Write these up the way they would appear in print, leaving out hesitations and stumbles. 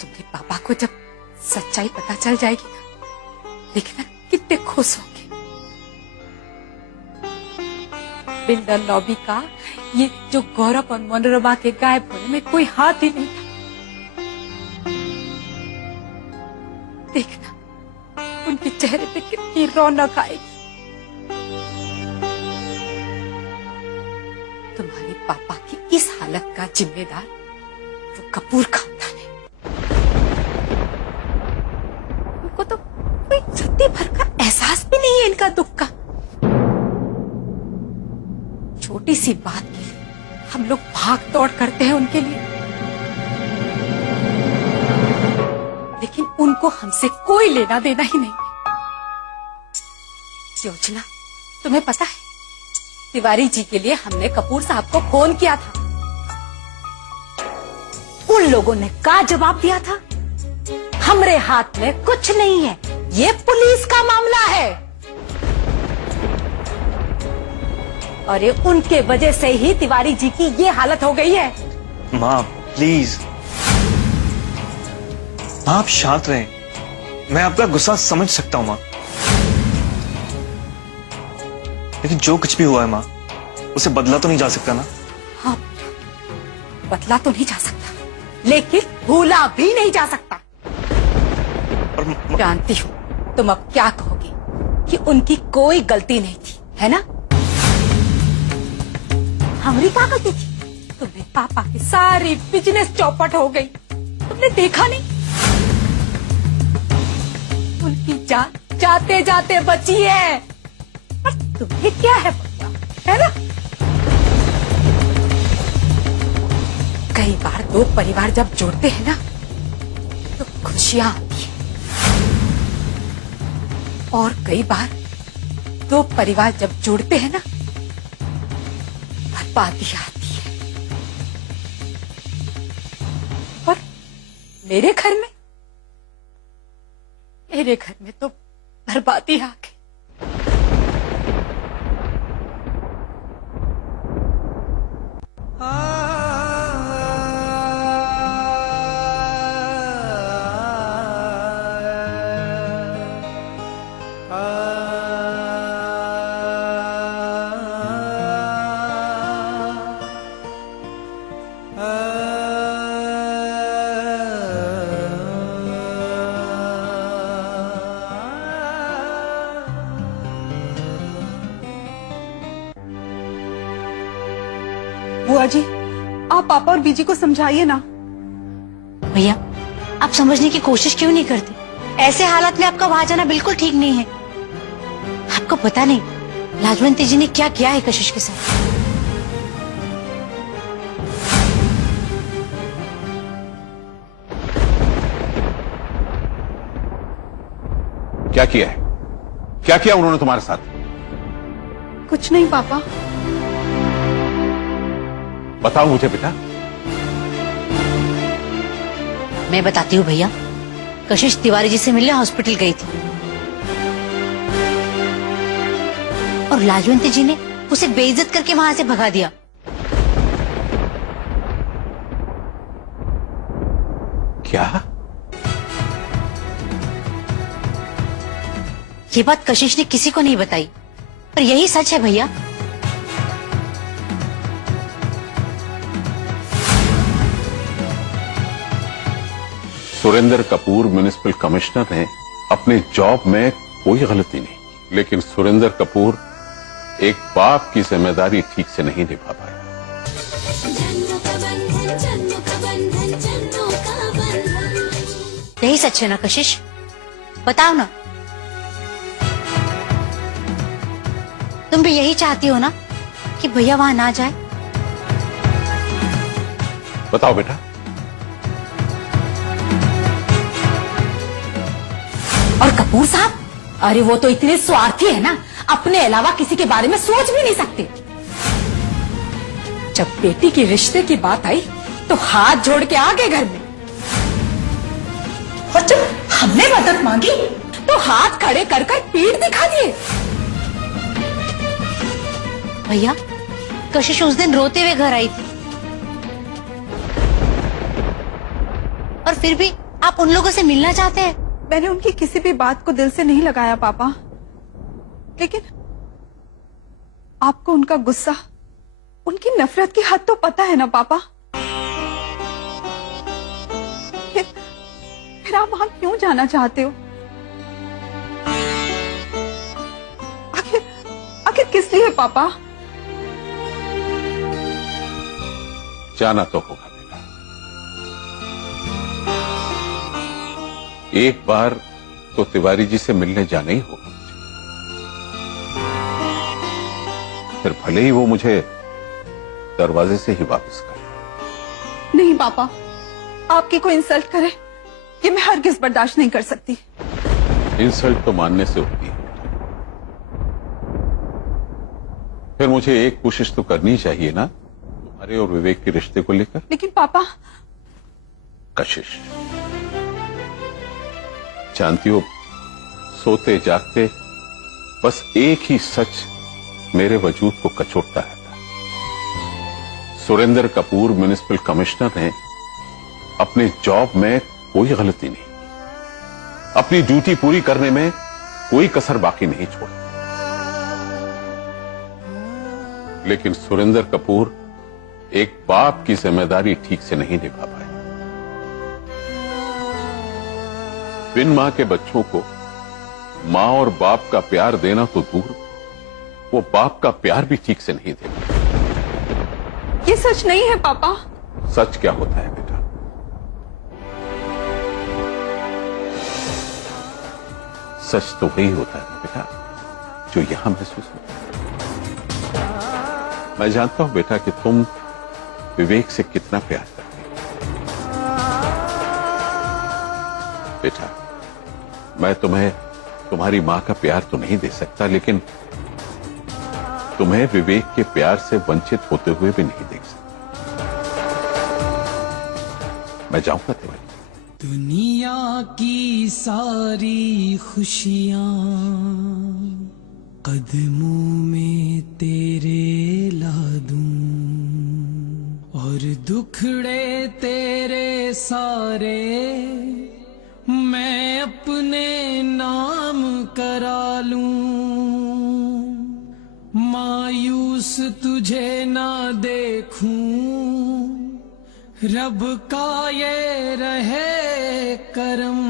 तुम्हारे पापा को जब सच्चाई पता चल जाएगी ना, देखना कितने खुश होंगे। बिल्डर लॉबी का ये जो गौरव और मनोरमा के गायब होने में कोई हाथ ही नहीं था। देखना उनके चेहरे पे कितनी रौनक आएगी। तुम्हारे पापा की इस हालत का जिम्मेदार वो कपूर खानदान है। उनको तो कोई रत्ती भर का एहसास भी नहीं है इनका दुख का। छोटी सी बात के लिए हम लोग भाग दौड़ करते हैं उनके लिए, लेकिन उनको हमसे कोई लेना देना ही नहीं। योजना, तुम्हें पता है तिवारी जी के लिए हमने कपूर साहब को फोन किया था। उन लोगों ने क्या जवाब दिया था? हमरे हाथ में कुछ नहीं है, ये पुलिस का मामला है। और ये उनके वजह से ही तिवारी जी की ये हालत हो गई है। माँ प्लीज, आप शांत रहें। मैं आपका गुस्सा समझ सकता हूँ माँ, लेकिन जो कुछ भी हुआ है माँ, उसे बदला तो नहीं जा सकता ना। हाँ, बदला तो नहीं जा सकता, लेकिन भूला भी नहीं जा सकता। और जानती हूँ तुम अब क्या कहोगे कि उनकी कोई गलती नहीं थी, है ना? हमारी क्या गलती थी? तुम्हें पापा की सारी बिजनेस चौपट हो गई, तुमने देखा नहीं? उनकी जान जाते जाते बची है, और तुम्हें क्या है पता, है ना? कई बार दो परिवार जब जुड़ते हैं ना, तो खुशियां आती हैं, और कई बार दो परिवार जब जुड़ते हैं ना, बर्बादी आती है। और मेरे घर में तो बर्बादी आ गई। बुआ जी, आप पापा और बीजी को समझाइए ना। भैया, आप समझने की कोशिश क्यों नहीं करते? ऐसे हालत में आपका वहां जाना बिल्कुल ठीक नहीं है। आपको पता नहीं लाजवंती जी ने क्या किया है कशिश के साथ। क्या किया है? क्या किया उन्होंने तुम्हारे साथ? कुछ नहीं पापा। बताओ मुझे बेटा। मैं बताती हूँ भैया। कशिश तिवारी जी से मिलने हॉस्पिटल गई थी, और लाजवंती जी ने उसे बेइज्जत करके वहां से भगा दिया। क्या? ये बात कशिश ने किसी को नहीं बताई, पर यही सच है भैया। सुरेंद्र कपूर म्युनिसिपल कमिश्नर ने अपने जॉब में कोई गलती नहीं, लेकिन सुरेंद्र कपूर एक बाप की जिम्मेदारी ठीक से नहीं निभा पाया। यही सच है ना कशिश? बताओ ना। तुम भी यही चाहती हो ना कि भैया वहां ना जाए? बताओ बेटा। और कपूर साहब, अरे वो तो इतने स्वार्थी है ना, अपने अलावा किसी के बारे में सोच भी नहीं सकते। जब बेटी के रिश्ते की बात आई तो हाथ जोड़ के आ गए घर में, और जब हमने मदद मांगी तो हाथ खड़े कर कर पीठ दिखा दिए। भैया, कशिश उस दिन रोते हुए घर आई थी, और फिर भी आप उन लोगों से मिलना चाहते हैं? मैंने उनकी किसी भी बात को दिल से नहीं लगाया पापा, लेकिन आपको उनका गुस्सा, उनकी नफरत की हद तो पता है ना पापा। फिर आप वहां क्यों जाना चाहते हो? आखिर किस लिए पापा? जाना तो होगा बेटा। एक बार तो तिवारी जी से मिलने जाना ही होगा मुझे। फिर भले ही वो मुझे दरवाजे से ही वापस करे। नहीं पापा, आपकी कोई इंसल्ट करे ये मैं हरगिज बर्दाश्त नहीं कर सकती। इंसल्ट तो मानने से होती है, फिर मुझे एक कोशिश तो करनी चाहिए ना तुम्हारे और विवेक के रिश्ते को लेकर। लेकिन पापा, कशिश, जानती हो, सोते जागते बस एक ही सच मेरे वजूद को कचोटता रहता है। सुरेंद्र कपूर म्युनिसिपल कमिश्नर ने अपने जॉब में कोई गलती नहीं की, अपनी ड्यूटी पूरी करने में कोई कसर बाकी नहीं छोड़ी। लेकिन सुरेंद्र कपूर एक बाप की जिम्मेदारी ठीक से नहीं निभा पाए। बिन मां के बच्चों को मां और बाप का प्यार देना तो दूर, वो बाप का प्यार भी ठीक से नहीं दे पाए। ये सच नहीं है पापा। सच क्या होता है बेटा? सच तो वही होता है बेटा जो यहां महसूस होता है। मैं जानता हूं बेटा कि तुम विवेक से कितना प्यार करते हो। बेटा, मैं तुम्हें तुम्हारी मां का प्यार तो नहीं दे सकता, लेकिन तुम्हें विवेक के प्यार से वंचित होते हुए भी नहीं देख सकता। मैं जाऊंगा तिवारी। दुनिया की सारी खुशियां कदमों में तेरे ला दूं, और दुखड़े तेरे सारे मैं अपने नाम करा लूं। मायूस तुझे ना देखूं, रब का ये रहे करम।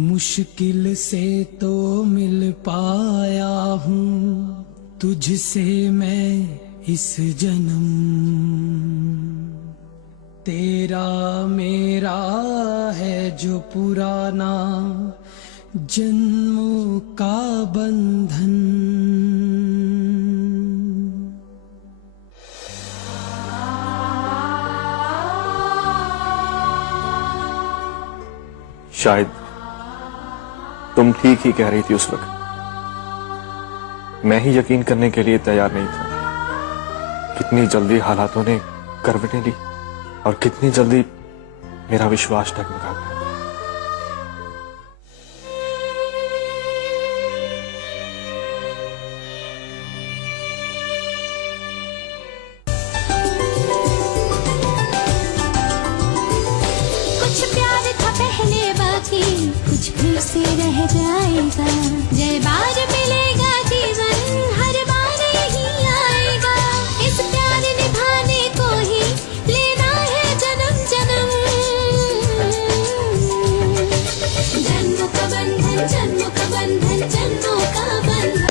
मुश्किल से तो मिल पाया हूँ तुझसे मैं इस जन्म। तेरा मेरा है जो पुराना जन्मों का बंधन। शायद तुम ठीक ही कह रही थी उस वक्त। मैं ही यकीन करने के लिए तैयार नहीं था। कितनी जल्दी हालातों ने करवटें ली और कितनी जल्दी मेरा विश्वास डगमगा गया। कुछ प्यार था पहले बाकी, कुछ फिर से रह जाएगा। जय बार मिलेगा जीवन, हर बार यही आएगा। इस प्यार निभाने को ही लेना है जन्म जन्म। जन्मों का बंधन, जन्मों का बंधन, जन्मों का बंधन।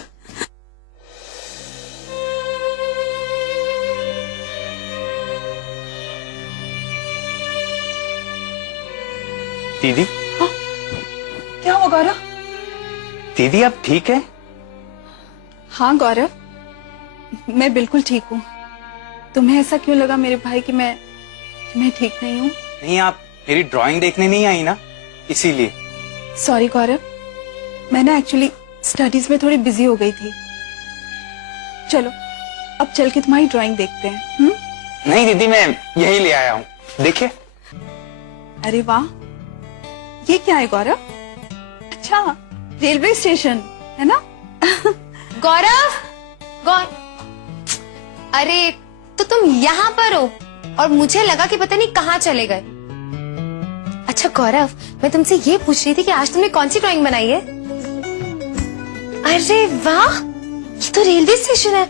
दीदी, क्या हुआ गौरव? दीदी आप ठीक है? हाँ गौरव, मैं बिल्कुल ठीक हूँ। तुम्हें ऐसा क्यों लगा मेरे भाई कि मैं ठीक नहीं हूँ? नहीं, आप मेरी ड्राइंग देखने नहीं आई ना, इसीलिए। सॉरी गौरव, मैं ना एक्चुअली स्टडीज में थोड़ी बिजी हो गई थी। चलो अब चल के तुम्हारी ड्राइंग देखते हैं। नहीं दीदी, मैं यही ले आया हूँ, देखिए। अरे वाह, ये क्या है गौरव? अच्छा, रेलवे स्टेशन है ना? गौरव, अरे तो तुम यहाँ पर हो और मुझे लगा कि पता नहीं कहाँ चले गए। अच्छा गौरव, मैं तुमसे ये पूछ रही थी कि आज तुमने कौन सी ड्राइंग बनाई है? अरे वाह, ये तो रेलवे स्टेशन है।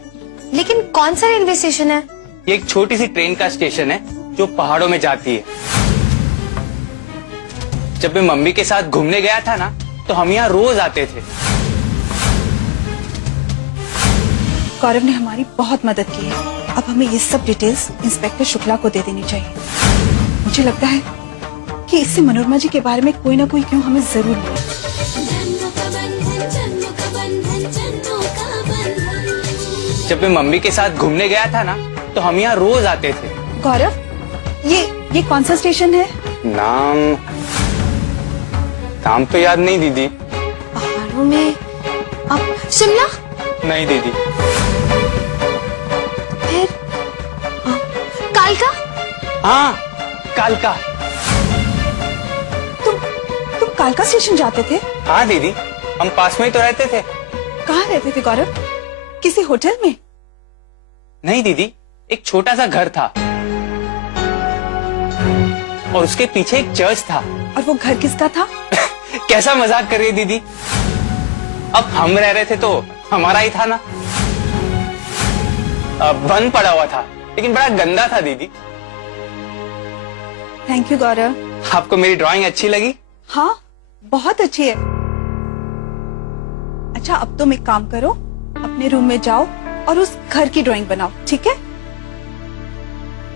लेकिन कौन सा रेलवे स्टेशन है? ये एक छोटी सी ट्रेन का स्टेशन है जो पहाड़ों में जाती है। जब मैं मम्मी के साथ घूमने गया था ना, तो हम यहाँ रोज आते थे। गौरव ने हमारी बहुत मदद की है। अब हमें ये सब डिटेल्स इंस्पेक्टर शुक्ला को दे देनी चाहिए। मुझे लगता है कि इससे मनोरमा जी के बारे में कोई ना कोई क्यों हमें जरूर मिले। जन्मों का बंधन, जन्मों का बंधन, जन्मों का बंधन। जब मैं मम्मी के साथ घूमने गया था ना, तो हम यहाँ रोज आते थे। गौरव, ये कौन सा स्टेशन है? नाम तो याद नहीं दीदी। पहाड़ों में अब शिमला? नहीं दीदी। फिर कालका? हाँ, कालका। तुम कालका स्टेशन जाते थे? हाँ दीदी, हम पास में ही तो रहते थे। कहाँ रहते थे गौरव? किसी होटल में? नहीं दीदी, एक छोटा सा घर था और उसके पीछे एक चर्च था। और वो घर किसका था? कैसा मजाक कर रही है दीदी? अब हम रह रहे थे तो हमारा ही था ना। बंद पड़ा हुआ था, लेकिन बड़ा गंदा था दीदी। थैंक यू गौरव। आपको मेरी ड्राइंग अच्छी लगी? हाँ, बहुत अच्छी है। अच्छा, अब तुम एक काम करो, अपने रूम में जाओ और उस घर की ड्राइंग बनाओ, ठीक है?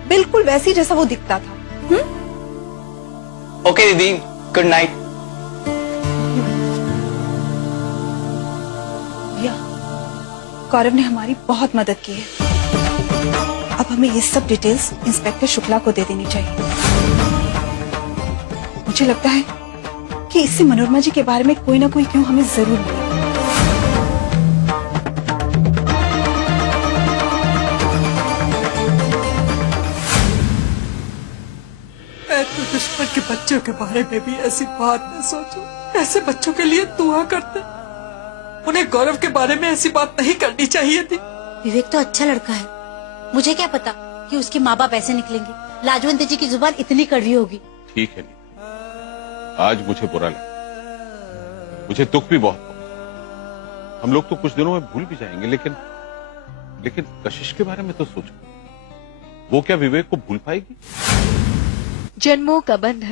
बिल्कुल वैसी जैसा वो दिखता था। ओके दीदी, गुड नाइट। भैया, गौरव ने हमारी बहुत मदद की है। अब हमें ये सब डिटेल्स इंस्पेक्टर शुक्ला को दे देनी चाहिए। मुझे लगता है कि इससे मनोरमा जी के बारे में कोई ना कोई क्यों हमें जरूर मिले। तो दुश्मन के बच्चों के बारे में भी ऐसी बात न सोचो। ऐसे बच्चों के लिए दुआ करते। उन्हें गौरव के बारे में ऐसी बात नहीं करनी चाहिए थी। विवेक तो अच्छा लड़का है, मुझे क्या पता कि उसके माँ बाप ऐसे निकलेंगे। लाजवंत जी की जुबान इतनी कड़वी होगी। ठीक है नीता, आज मुझे बुरा लगा, मुझे दुख भी बहुत पहुंचा। हम लोग तो कुछ दिनों में भूल भी जाएंगे, लेकिन कशिश के बारे में तो सोचो। वो क्या विवेक को भूल पाएगी? जन्मों का बंधन।